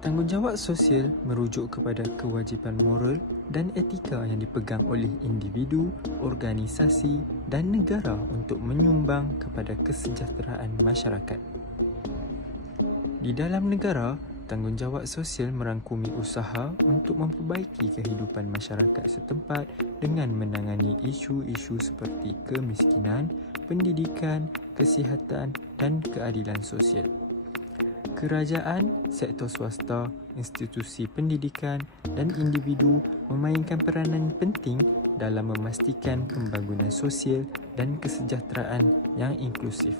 Tanggungjawab sosial merujuk kepada kewajipan moral dan etika yang dipegang oleh individu, organisasi dan negara untuk menyumbang kepada kesejahteraan masyarakat. Di dalam negara, tanggungjawab sosial merangkumi usaha untuk memperbaiki kehidupan masyarakat setempat dengan menangani isu-isu seperti kemiskinan, pendidikan, kesihatan dan keadilan sosial. Kerajaan, sektor swasta, institusi pendidikan dan individu memainkan peranan penting dalam memastikan pembangunan sosial dan kesejahteraan yang inklusif.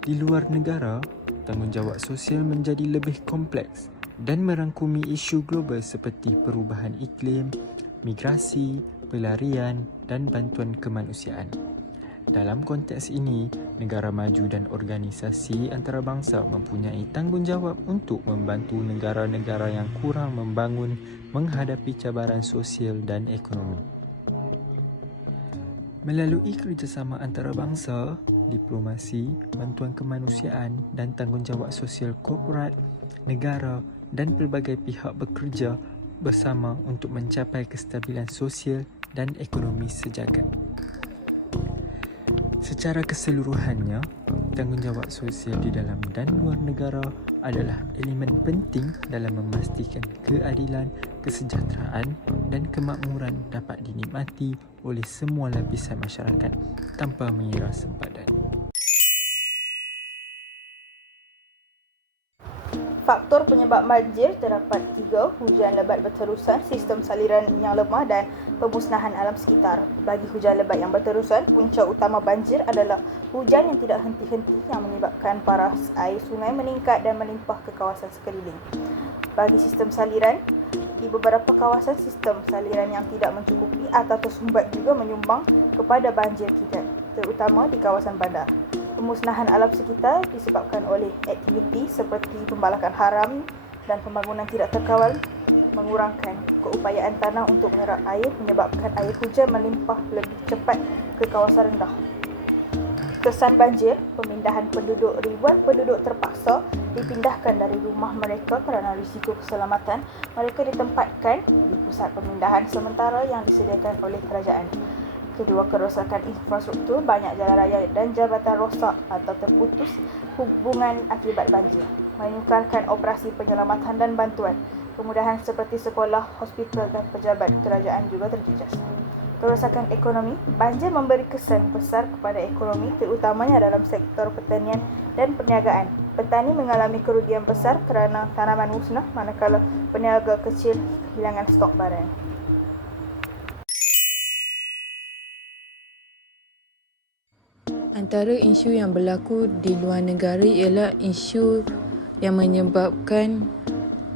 Di luar negara, tanggungjawab sosial menjadi lebih kompleks dan merangkumi isu global seperti perubahan iklim, migrasi, pelarian dan bantuan kemanusiaan. Dalam konteks ini, negara maju dan organisasi antarabangsa mempunyai tanggungjawab untuk membantu negara-negara yang kurang membangun menghadapi cabaran sosial dan ekonomi. Melalui kerjasama antarabangsa, diplomasi, bantuan kemanusiaan dan tanggungjawab sosial korporat, negara dan pelbagai pihak bekerja bersama untuk mencapai kestabilan sosial dan ekonomi sejagat. Secara keseluruhannya, tanggungjawab sosial di dalam dan luar negara adalah elemen penting dalam memastikan keadilan, kesejahteraan dan kemakmuran dapat dinikmati oleh semua lapisan masyarakat tanpa mengira sempadan. Faktor penyebab banjir terdapat 3, hujan lebat berterusan, sistem saliran yang lemah dan pemusnahan alam sekitar. Bagi hujan lebat yang berterusan, punca utama banjir adalah hujan yang tidak henti-henti yang menyebabkan paras air sungai meningkat dan melimpah ke kawasan sekeliling. Bagi sistem saliran, di beberapa kawasan sistem saliran yang tidak mencukupi atau tersumbat juga menyumbang kepada banjir kilat, terutama di kawasan bandar. Pemusnahan alam sekitar disebabkan oleh aktiviti seperti pembalakan haram dan pembangunan tidak terkawal mengurangkan keupayaan tanah untuk menyerap air menyebabkan air hujan melimpah lebih cepat ke kawasan rendah. Kesan banjir, pemindahan penduduk. Ribuan penduduk terpaksa dipindahkan dari rumah mereka kerana risiko keselamatan. Mereka ditempatkan di pusat pemindahan sementara yang disediakan oleh kerajaan. Kedua, kerosakan infrastruktur, banyak jalan raya dan jabatan rosak atau terputus hubungan akibat banjir. Menyukarkan operasi penyelamatan dan bantuan. Kemudahan seperti sekolah, hospital dan pejabat kerajaan juga terjejas. Kerosakan ekonomi, banjir memberi kesan besar kepada ekonomi terutamanya dalam sektor pertanian dan perniagaan. Petani mengalami kerugian besar kerana tanaman musnah manakala peniaga kecil kehilangan stok barang. Antara isu yang berlaku di luar negara ialah isu yang menyebabkan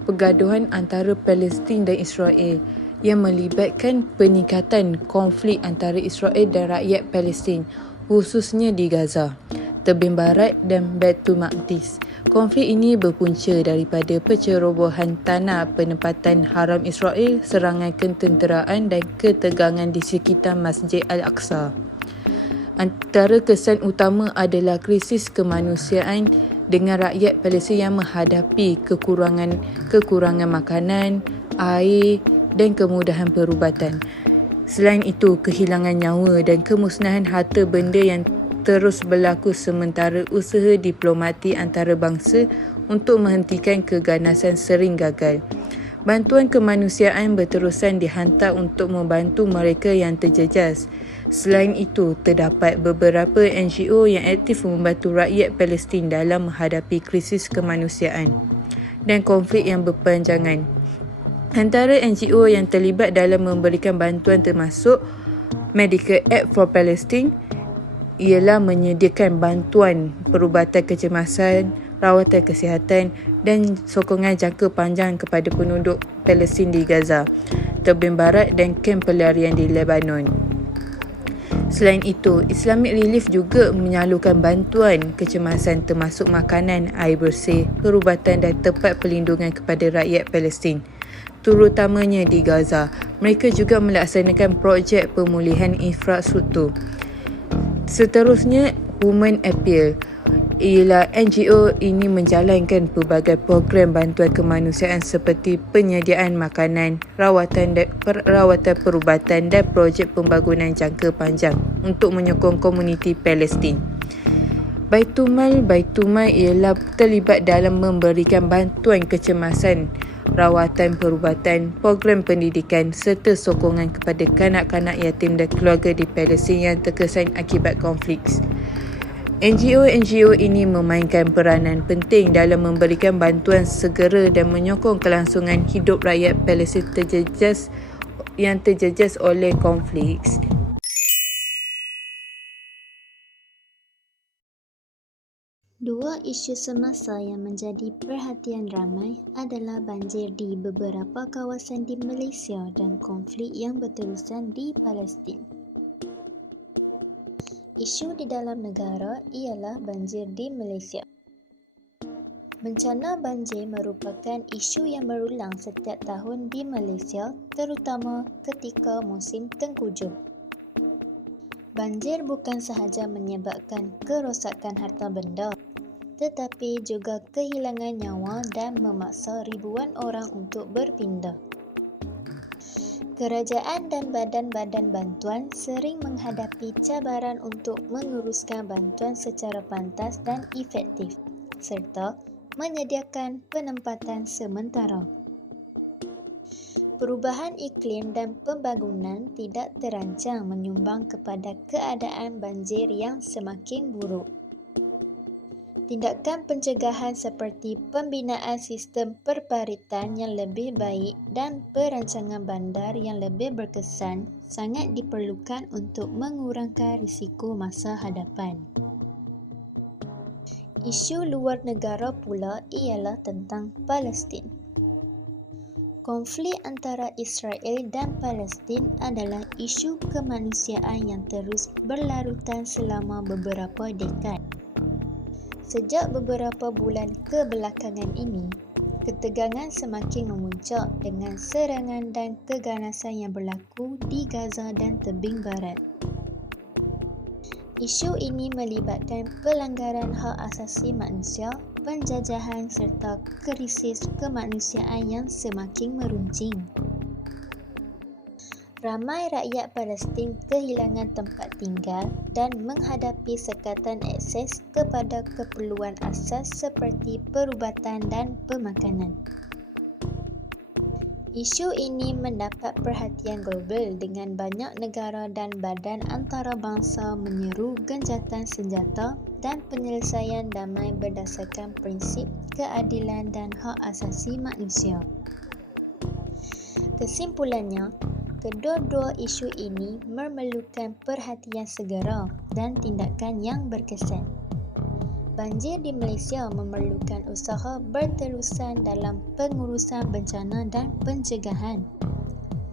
pergaduhan antara Palestin dan Israel yang melibatkan peningkatan konflik antara Israel dan rakyat Palestin, khususnya di Gaza, Tebing Barat dan Baitul Maqdis. Konflik ini berpunca daripada pencerobohan tanah penempatan haram Israel, serangan ketenteraan dan ketegangan di sekitar Masjid Al-Aqsa. Antara kesan utama adalah krisis kemanusiaan dengan rakyat Palestin yang menghadapi kekurangan makanan, air dan kemudahan perubatan. Selain itu, kehilangan nyawa dan kemusnahan harta benda yang terus berlaku sementara usaha diplomatik antarabangsa untuk menghentikan keganasan sering gagal. Bantuan kemanusiaan berterusan dihantar untuk membantu mereka yang terjejas. Selain itu, terdapat beberapa NGO yang aktif membantu rakyat Palestin dalam menghadapi krisis kemanusiaan dan konflik yang berpanjangan. Antara NGO yang terlibat dalam memberikan bantuan termasuk Medical Aid for Palestine ialah menyediakan bantuan perubatan kecemasan, rawatan kesihatan dan sokongan jangka panjang kepada penduduk Palestin di Gaza, Tebing Barat dan kamp pelarian di Lebanon. Selain itu, Islamic Relief juga menyalurkan bantuan kecemasan termasuk makanan, air bersih, perubatan dan tempat perlindungan kepada rakyat Palestin, terutamanya di Gaza. Mereka juga melaksanakan projek pemulihan infrastruktur. Seterusnya, Women Appeal ialah NGO ini menjalankan pelbagai program bantuan kemanusiaan seperti penyediaan makanan, rawatan perubatan dan projek pembangunan jangka panjang untuk menyokong komuniti Palestin. Baitul Mal ialah terlibat dalam memberikan bantuan kecemasan, rawatan perubatan, program pendidikan serta sokongan kepada kanak-kanak yatim dan keluarga di Palestin yang terkesan akibat konflik. NGO ini memainkan peranan penting dalam memberikan bantuan segera dan menyokong kelangsungan hidup rakyat Palestin yang terjejas oleh konflik. Dua isu semasa yang menjadi perhatian ramai adalah banjir di beberapa kawasan di Malaysia dan konflik yang berterusan di Palestin. Isu di dalam negara ialah banjir di Malaysia. Bencana banjir merupakan isu yang berulang setiap tahun di Malaysia, terutama ketika musim tengkujuh. Banjir bukan sahaja menyebabkan kerosakan harta benda, tetapi juga kehilangan nyawa dan memaksa ribuan orang untuk berpindah. Kerajaan dan badan-badan bantuan sering menghadapi cabaran untuk menguruskan bantuan secara pantas dan efektif, serta menyediakan penempatan sementara. Perubahan iklim dan pembangunan tidak terancang menyumbang kepada keadaan banjir yang semakin buruk. Tindakan pencegahan seperti pembinaan sistem perparitan yang lebih baik dan perancangan bandar yang lebih berkesan sangat diperlukan untuk mengurangkan risiko masa hadapan. Isu luar negara pula ialah tentang Palestin. Konflik antara Israel dan Palestin adalah isu kemanusiaan yang terus berlarutan selama beberapa dekad. Sejak beberapa bulan kebelakangan ini, ketegangan semakin memuncak dengan serangan dan keganasan yang berlaku di Gaza dan tebing barat. Isu ini melibatkan pelanggaran hak asasi manusia, penjajahan serta krisis kemanusiaan yang semakin meruncing. Ramai rakyat Palestin kehilangan tempat tinggal dan menghadapi sekatan akses kepada keperluan asas seperti perubatan dan pemakanan. Isu ini mendapat perhatian global dengan banyak negara dan badan antarabangsa menyeru genjatan senjata dan penyelesaian damai berdasarkan prinsip keadilan dan hak asasi manusia. Kesimpulannya, kedua-dua isu ini memerlukan perhatian segera dan tindakan yang berkesan. Banjir di Malaysia memerlukan usaha berterusan dalam pengurusan bencana dan pencegahan.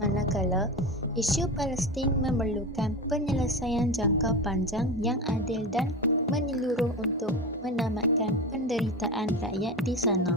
Manakala, isu Palestin memerlukan penyelesaian jangka panjang yang adil dan menyeluruh untuk menamatkan penderitaan rakyat di sana.